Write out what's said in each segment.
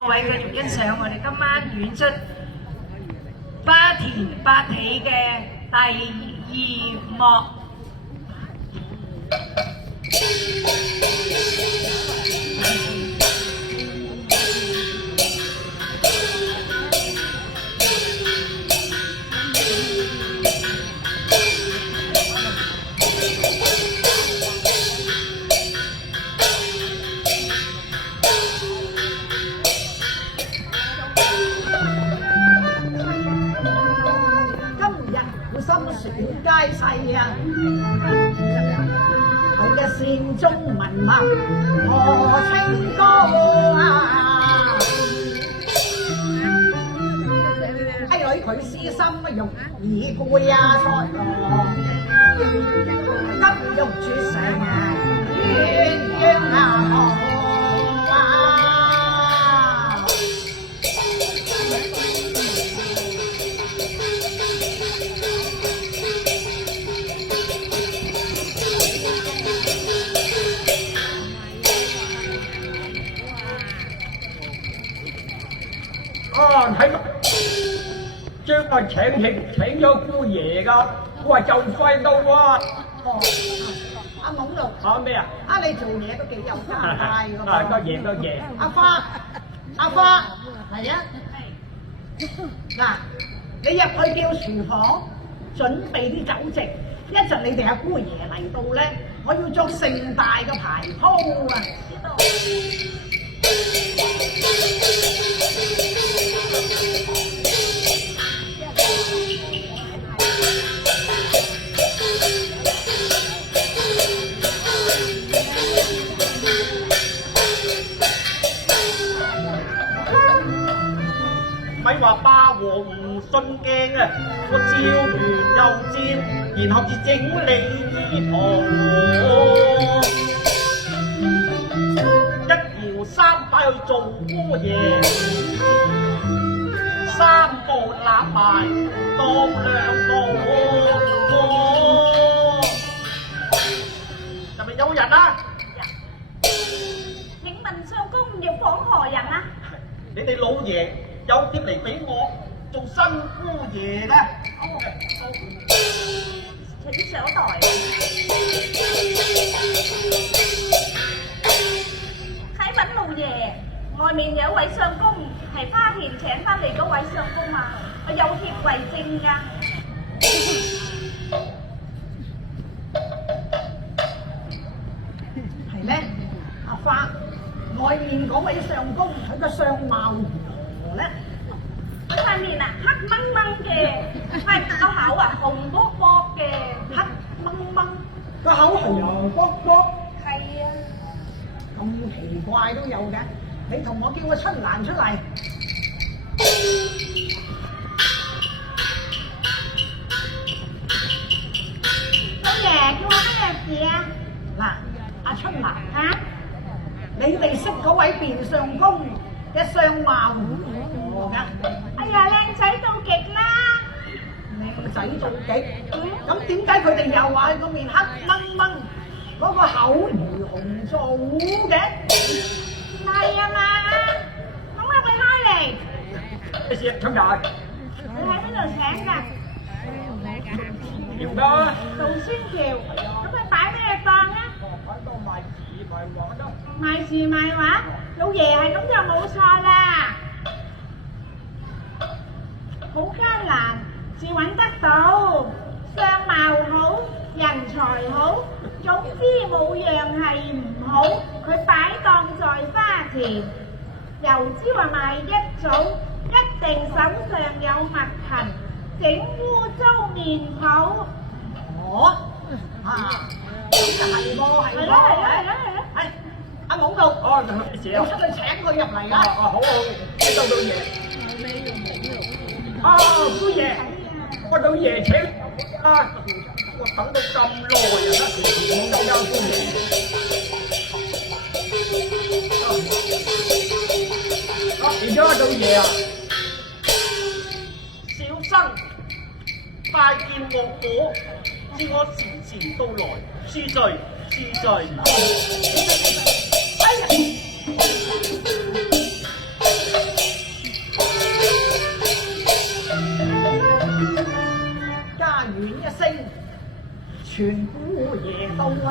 各位繼續欣賞我哋今晚演出花田八喜嘅第二幕。選佳勢啊！佢嘅善中文脈何清歌啊！妻女佢私心欲以配啊才郎，急欲絕成鴛鴦啊！睇將我請咗姑爺㗎，我話就快到喎。哦，阿懵度講咩啊？你做嘢都幾有家態㗎喎。多謝。阿花，嚟啊！嗱，你入去叫廚房準備啲酒席，一陣你哋阿姑爺嚟到咧，我要作盛大嘅排鋪啊！咪話霸王唔信鏡啊！我照完又照，然後至整理衣袍，一搖三擺去做姑爺，三步攬埋當兩步，係咪有人啊？請問相公要訪何人啊？你哋老爺有碟嚟俾我做新姑爺咧。請上台。啟稟老爺，外面有位相公係花田請翻嚟嗰位相公啊，我有帖為證㗎。係咩？阿花，外面嗰位相公佢個相貌如何咧？佢塊面啊黑掹掹嘅，係個口啊紅卜卜嘅，黑掹掹，個口紅卜卜，係啊，咁奇怪都有嘅。你同我叫個春蘭出嚟。老爺叫我咩事啊？嗱，阿春蘭啊，你哋識嗰位卞相公嘅相貌如何㗎？哎呀，靚仔到極啦！靚仔到極，咁點解佢哋又話佢個面黑掹掹，嗰個口如紅棗嘅？係啊嘛，咁我佢開嚟，咩事啊？春蘭，你喺邊度請㗎？條啦，做仙橋，咁佢擺咩檔啊？喺度賣字賣畫咯。賣字賣畫，老爺係咁就冇錯啦。好艱難至揾得到，相貌好，人才好，總之冇樣係唔好。佢擺檔在花田，由朝話賣一早，一定手上有墨痕，整污糟面譜。咁就係喎，係喎。係阿懵道，咩事啊？我出去請佢入嚟啦。好，你到爺。姑爺，我到爺請啊！我等到咁耐啊，冇夠休姑爺。而家到爺啊，小生拜見岳母，知我時時到來，恕罪。哎呀！啊！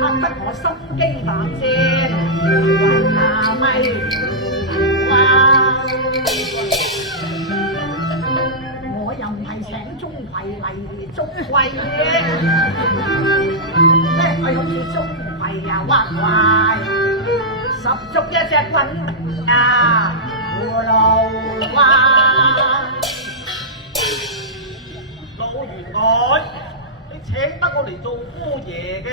嚇得我心驚膽戰，雲啊咪哇！我又唔係請鐘馗嚟捉鬼嘅，咩佢好似鐘馗呀畫怪，十足一隻滾啊葫蘆娃。老員外，你請得我嚟做姑爺嘅，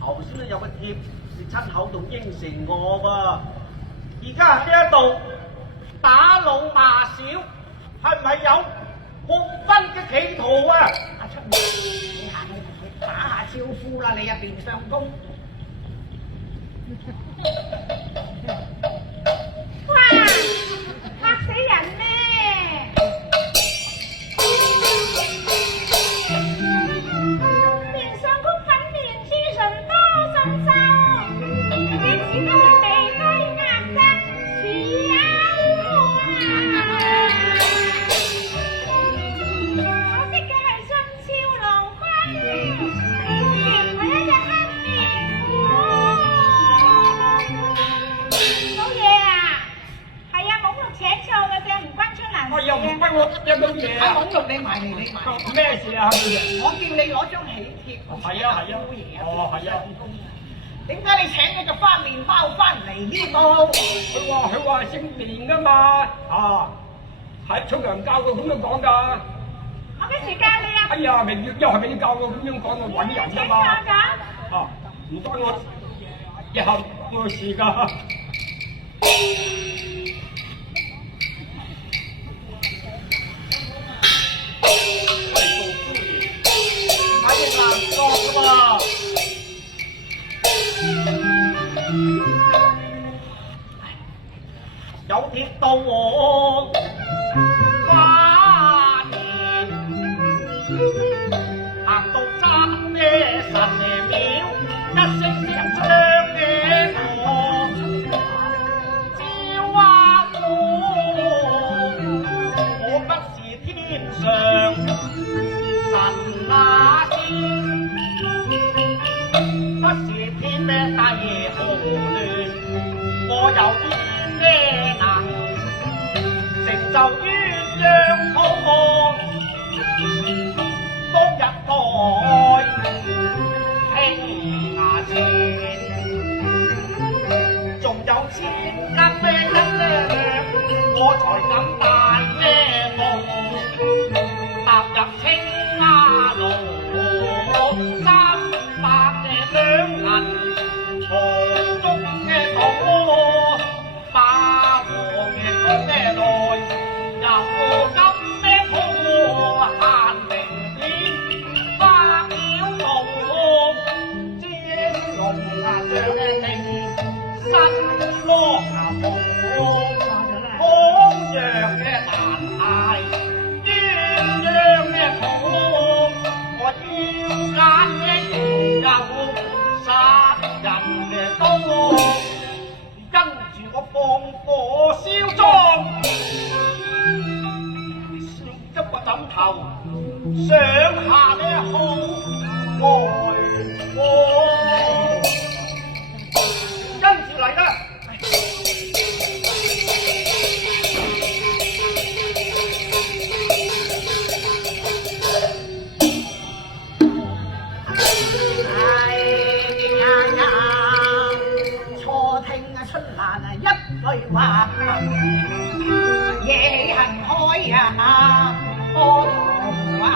頭先都有個貼，你親口仲應承我噃。而家喺呢一度打老罵小，係咪有共分嘅企圖啊？阿出面，你行去同佢打下招呼啦，你入邊上工。哇！嚇死人咩？面上曲粉面黐唇多心秀，你只都會鼻低壓質似我識嘅係順超郎君，唔係一隻黑面老爺啊，係啊，懵六請錯嘅啫，唔關春蘭事又唔嘅。關我一到嘢阿啊！懵肉，你埋嚟，你埋嚟。咩事啊？我叫你攞張喜帖，係啊係啊姑爺哦係啊上工點解你請佢個花麵包翻嚟呢度？佢話姓連噶嘛啊！喺出糧教佢咁樣講㗎。我幾時教你啊？哎呀，明月又係俾你教我咁樣講，我揾人請㗎嘛。錯咗。啊，唔關我日後我事㗎。係做姑爺，睇你難作㗎嘛。有鐵到我花年，行到三咩神廟，一聲聲唱嘅我，朝啊我不是天上神那仙，不是天咩大爺豪亂，我有啲咩能成就鴛鴦好當日台傾牙線，仲有千斤咩斤咩，我才敢大咩夢，踏入青蛙路300嘅兩銀河中嘅島，霸王嘅嗰咩來，又金咩鋪限明天花表路，煎龍啊上嘅定新郎啊好洋嘅男孩，鴛鴦嘅肚，我要揀嘅又殺人嘅刀，跟住我放火燒莊，燒一個枕頭上下呢好愛我，跟住嚟啦！初聽啊春蘭啊一句話，夜起行開啊波濤啊！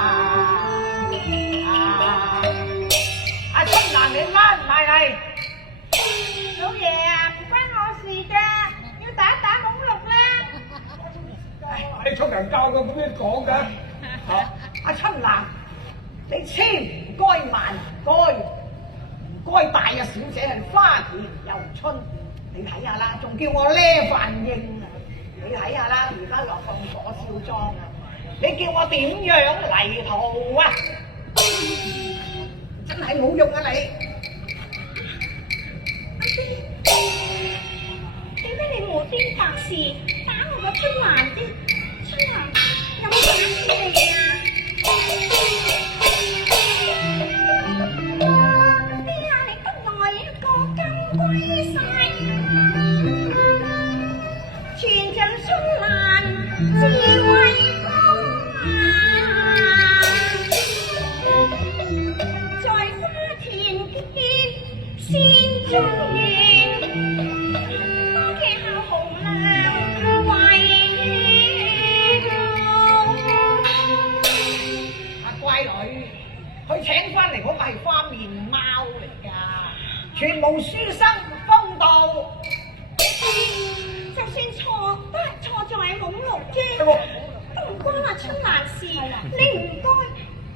阿春蘭你拉埋嚟，老爺啊，唔關我事㗎，要打懵六啦。你出人教我咁樣講㗎。阿春蘭你千唔該萬唔該大啊小姐係花田遊春，你睇下啦，仲叫我孭飯應啊！你睇下啦，而家落放火燒莊啊！你叫我點樣嚟逃啊？真係冇用啊你！點解你無端白事打我個春蘭啫？春蘭有冇打死你啊？全像春蘭智慧光在花田邊仙中園，花旗下紅亮為月光。乖女，佢請翻嚟嗰個係花面貓嚟㗎，全無書生風度。就算錯都係錯在懵碌啫，都唔關阿春蘭事。你唔該，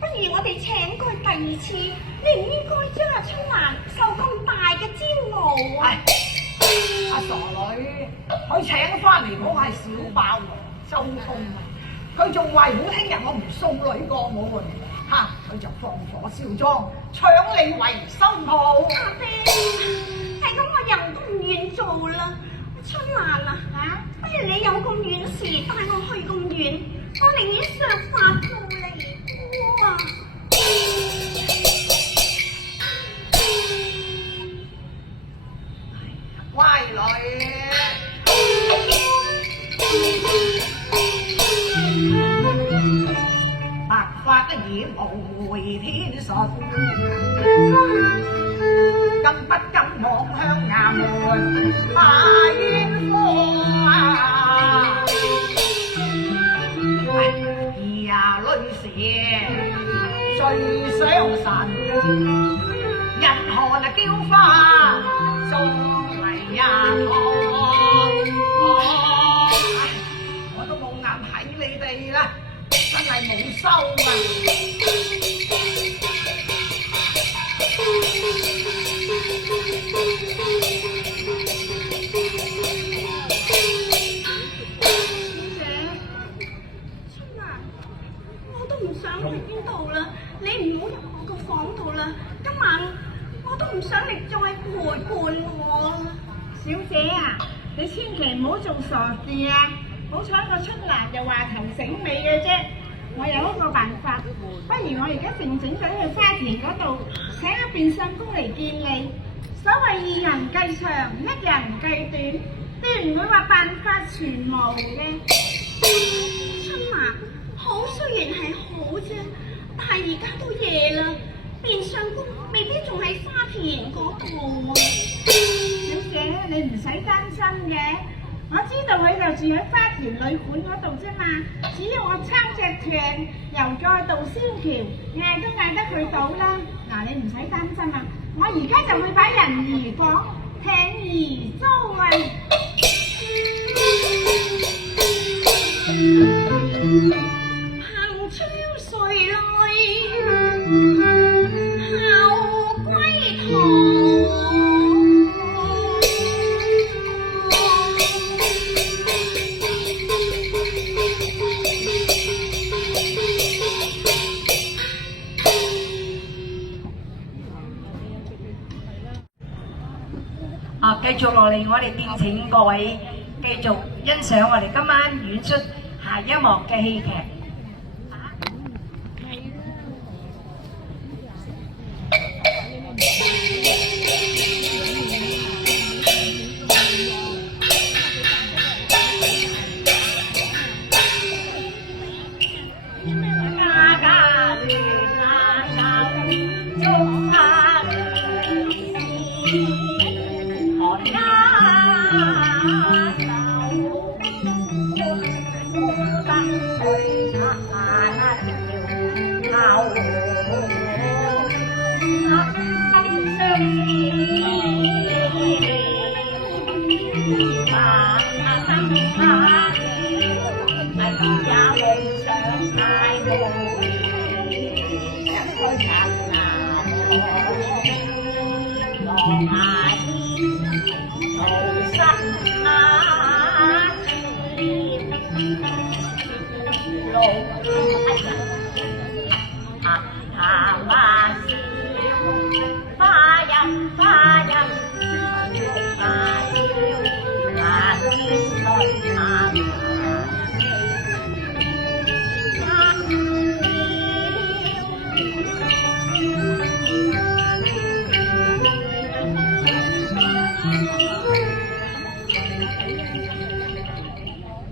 不如我哋請佢第二次，你唔應該將阿春蘭受咁大嘅煎熬啊！阿傻女，佢請翻嚟嗰個係小霸王周通啊，佢仲為好聽日我唔送女過門，嚇佢就放火燒莊，搶你為新抱。阿爹，係咁我又唔願做啦。春蘭啊，不如你有咁遠事帶我去咁遠，我寧願削髮做尼姑啊！乖女，白髮的染無回天術，更不敢望向衙門把冤火啊！兒呀女士最傷神，人何那嬌花送嚟呀我都冇眼睇你哋啦，真係冇收啊！去邊度啦？你唔好入我個房度啦！今晚我都唔想你再陪伴我啦。小姐啊，你千祈唔好做傻事啊！好彩個春蘭就話頭醒尾嘅啫。我有一個辦法，不如我而家靜靜地去花田嗰度請一變相公嚟見你。所謂二人計長，一人計短，都唔會話辦法全無嘅。春蘭，好雖然係好啫，但係而家都夜啦，變相公未必仲喺花田嗰度啊。小姐，你唔使擔心嘅，我知道佢就住喺花田旅館嗰度啫嘛。只要我撐隻艇游再渡仙橋，嗌都嗌得佢到啦。嗱，你唔使擔心啊，我而家就會擺人兒講，艇兒租運。行超垂淚後歸途。繼續落嚟，我哋電請各位繼續欣賞我哋今晚演出下一幕嘅戲劇。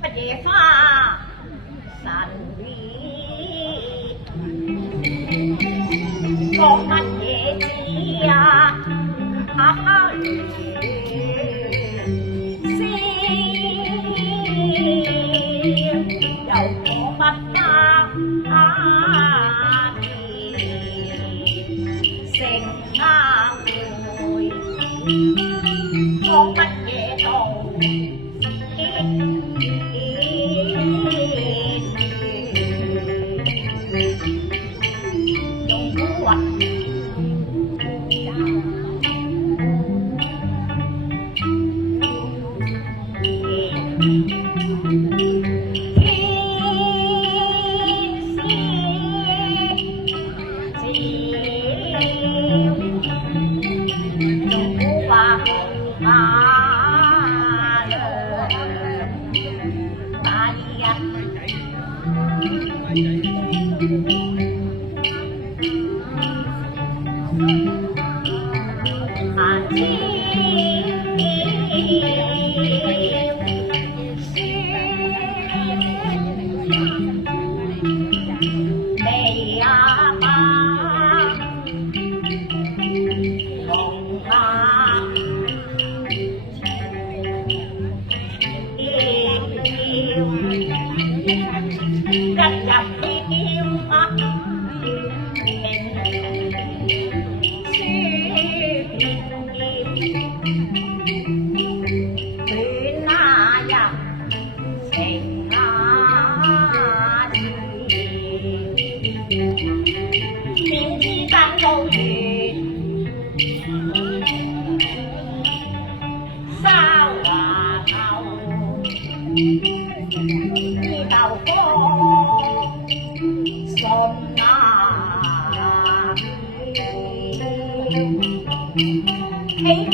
乜嘢花神意，講乜嘢字啊？先又講乜花成啱會講乜嘢道用古話起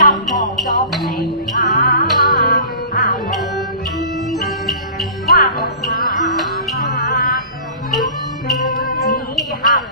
tâm một cho mình hoa một chỉ học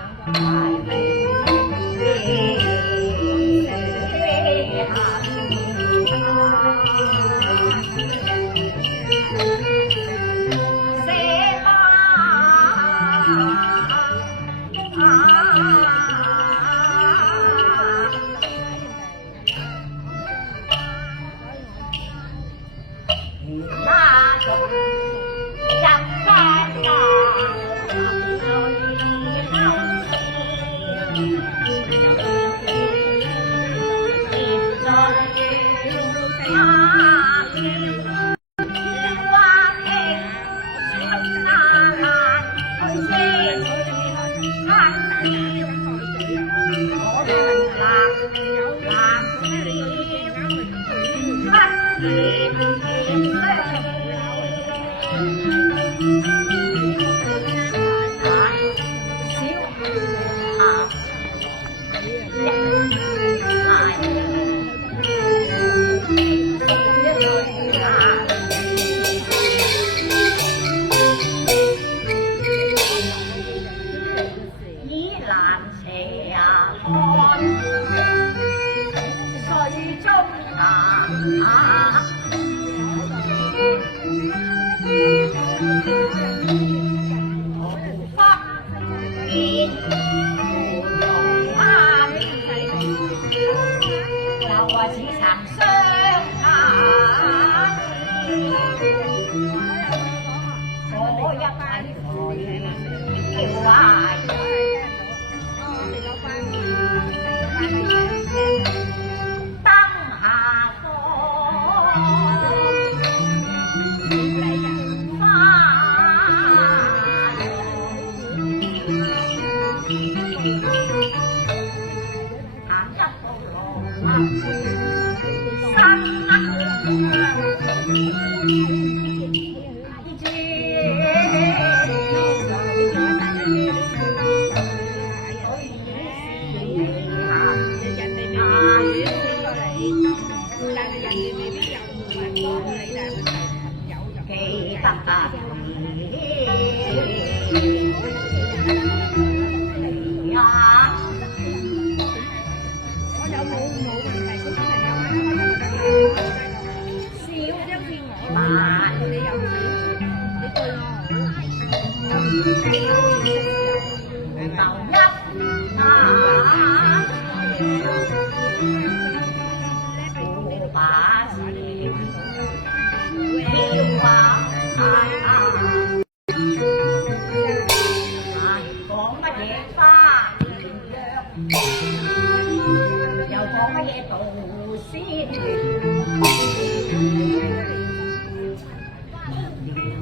先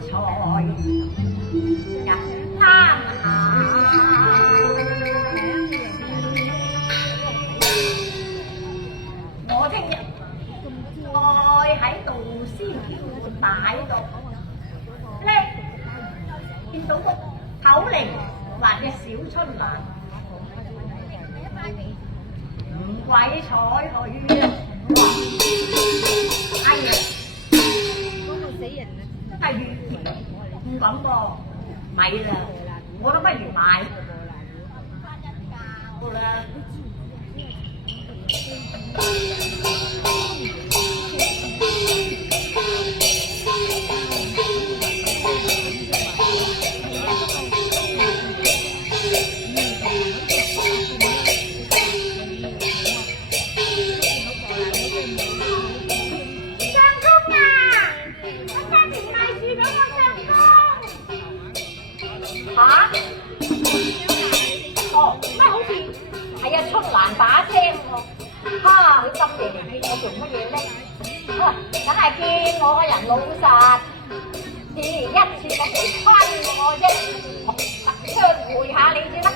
才人啱下。我聽日再喺度先擺讀叻，見到個口嚟畫嘅小春蘭，唔鬼睬佢啊！哎呀，不如咁噃，咪啦，我都不如買好啦。我做乜嘢咧？梗係見我個人老實，自然一次過嚟昆我啫，相會下你先啦。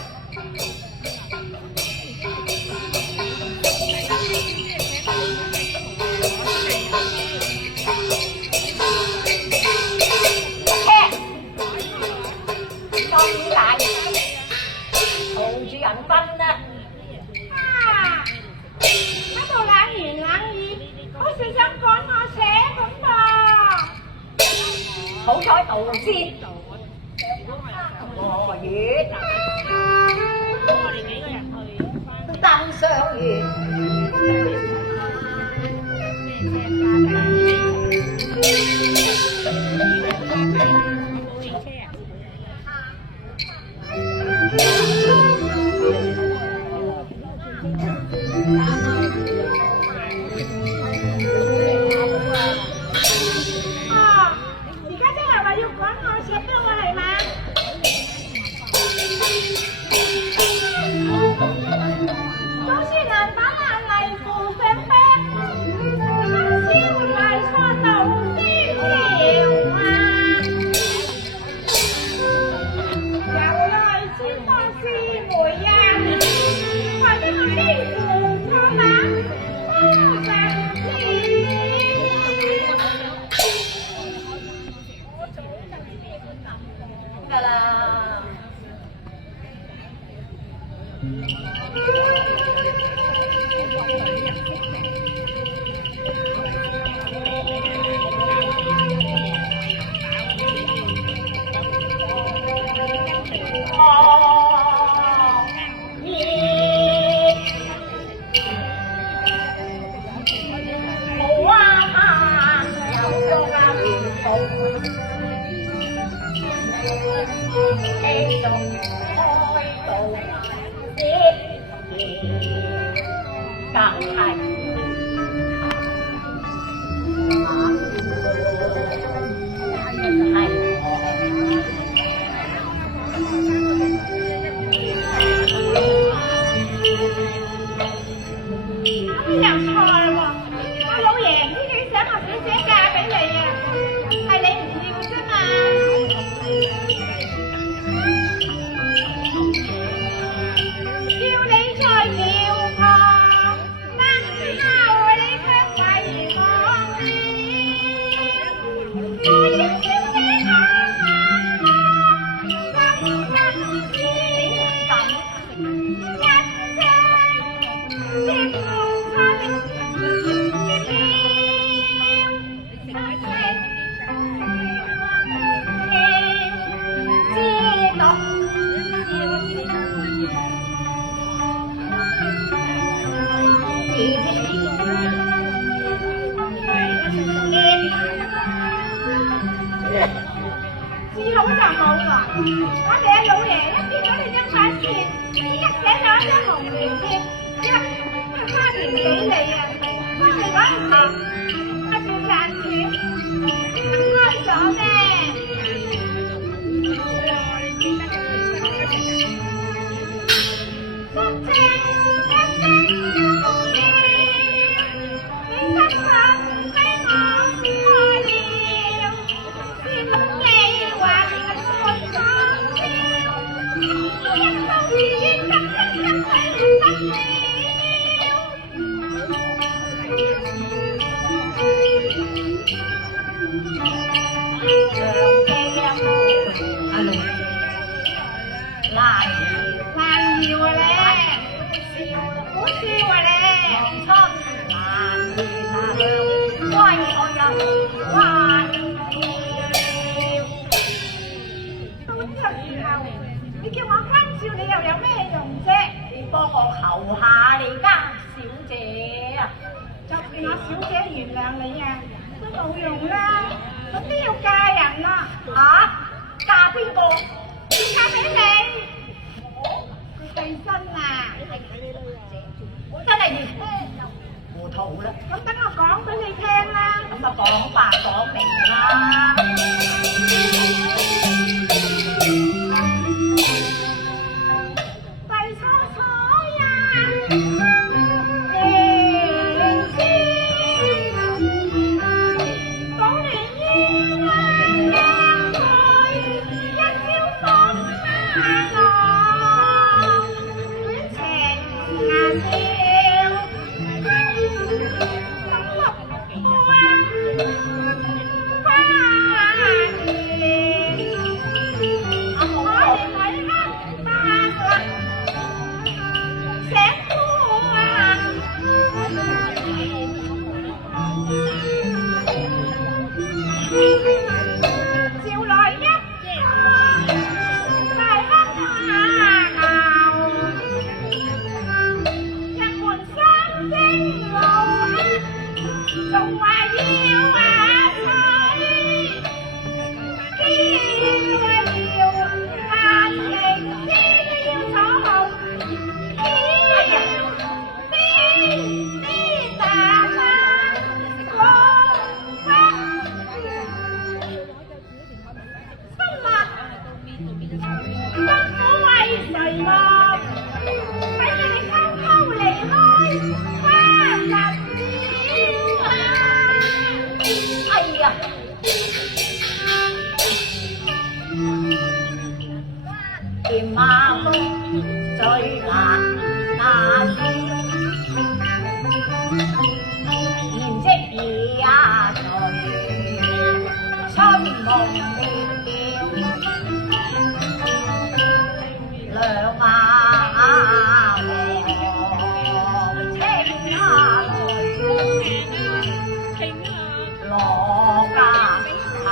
咁大同住人分啦。冷言冷語，好似想趕我寫咁噃。好彩導師我月我哋幾個人去登上月。至好就冇啦，我哋阿老爺一見到你張卡片，即刻寫咗一張紅條貼，花田俾你啊！我哋嗰陣時一算賺錢，開咗咩？濕正一聲還到呢個時候，你叫我關照你又有咩用啫？你幫我求下你家小姐啊！就算我小姐原諒你啊，都冇用啦，我都要嫁人啦。嫁邊個？要嫁俾你。佢計身啊！我真係糊塗啦！咁等我講俾你聽啦。咁啊講白講明啦！為初初呀，認知保聯煙啊，一朝風啊浪，戀情啊笑，等落花照來一大黑牛，人們相爭路仲話要水，叫要壓力先要坐紅，辛苦為誰忙？俾你偷偷離開花日了啊！哎呀！甜馬蜂最難那笑，然即已呀隨春夢妙，兩馬和青馬來，羅家係。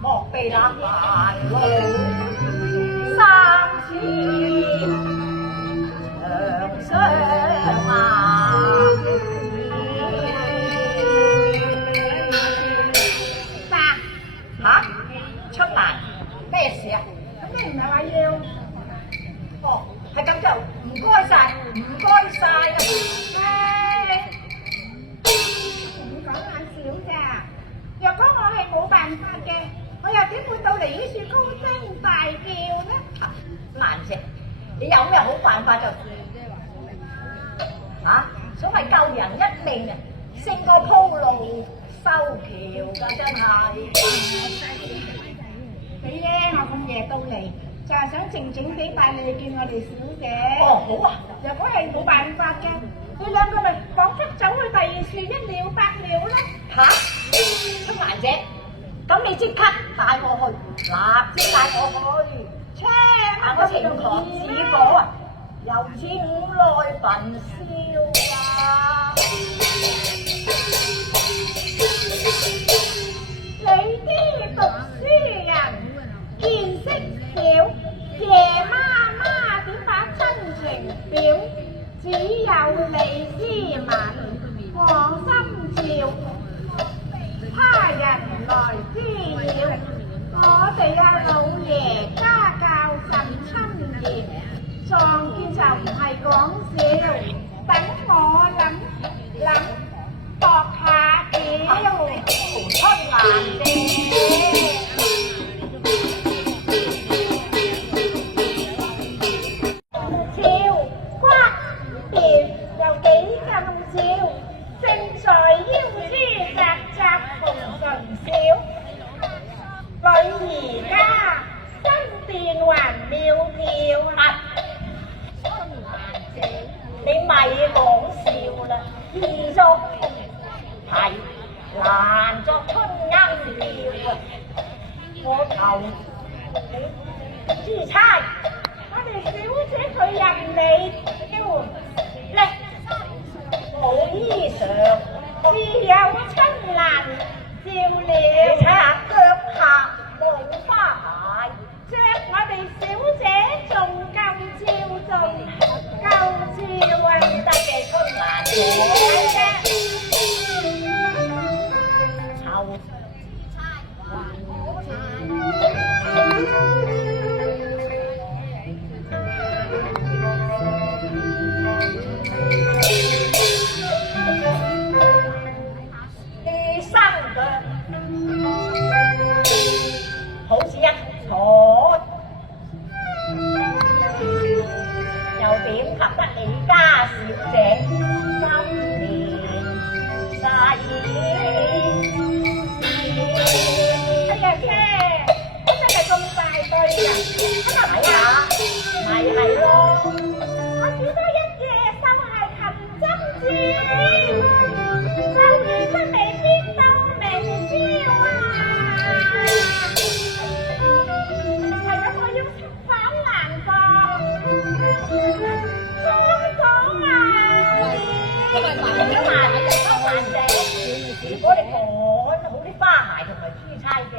莫被那煩惱三次長相啊！春蘭咩事啊？咁你唔係話要？哦，係咁就唔該晒，唔該晒啊！你講眼少咋？若果我係冇辦法嘅，我又點會到嚟呢處高聲大叫呢？蘭姐，你有咩好辦法就所謂救人一命啊，勝過鋪路修橋㗎，真係。你咧，我咁夜到嚟，就係想靜靜地帶你去見我哋小姐。哦，好啊。若果係冇辦法嘅，你兩個咪彷彿走去第二處一了百了啦。春蘭姐，咁你即刻帶我去，立即帶我去。我情狂似火啊，又似五內焚燒啊！你啲讀書人見識少，夜媽媽點把真情表？只有利之民，和心照。他人來滋擾，我哋老爺家教甚親嚴，撞見就唔係講笑。等我諗度下橋，出難啫。照骨便又幾咁照，正在腰肢扎扎同唇笑。女兒家新殿還苗條啊！你咪講笑啦，二叔係難作春鶯調啊！我求你支差，我哋小姐佢任你挑叻，冇衣裳，自有春蘭照料。你擦腳下冇花鞋。着我哋小姐仲夠照仲夠照啊！得嘅春蘭嘅後醫生腳好似一坐，又點及得你家小姐心連細？哎呀姐，我真係咁大對人，咁啊唔係啊！咪係咯，我少多一夜心係擒針箭，就如出未必到明朝啊！係咁，我要出返難過，香港啊！如果你趕好啲花鞋同埋珠釵嘅，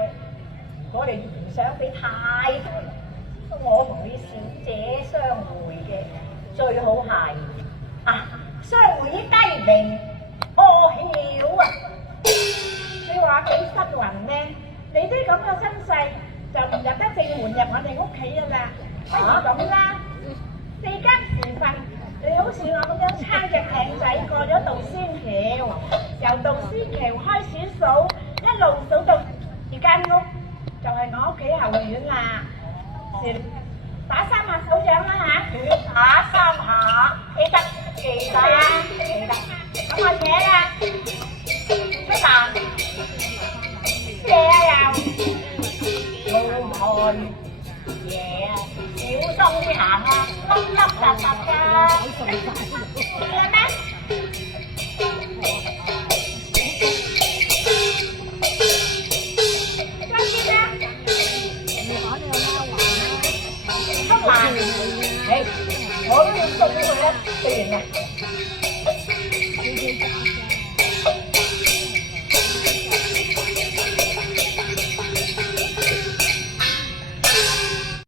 我哋唔想俾太多人，我同你小姐相會嘅，最好係相會於雞鳴破曉啊！你話幾失魂呢？你啲咁嘅身世就唔入得正門入我哋屋企噶啦。不如咁啦，四更時分，你好似我咁樣撐隻艇仔過咗渡仙橋，由渡仙橋開始數，一路數到而間屋，就係我屋企後院啦。打3下手掌啦嚇！打3下，記得啊！咁我扯啦，出難扯啊又。露台嘢啊，小心啲行啊，凹凹凸凸㗎。係啦咩？再見啦！出難，我都要送佢一段啊！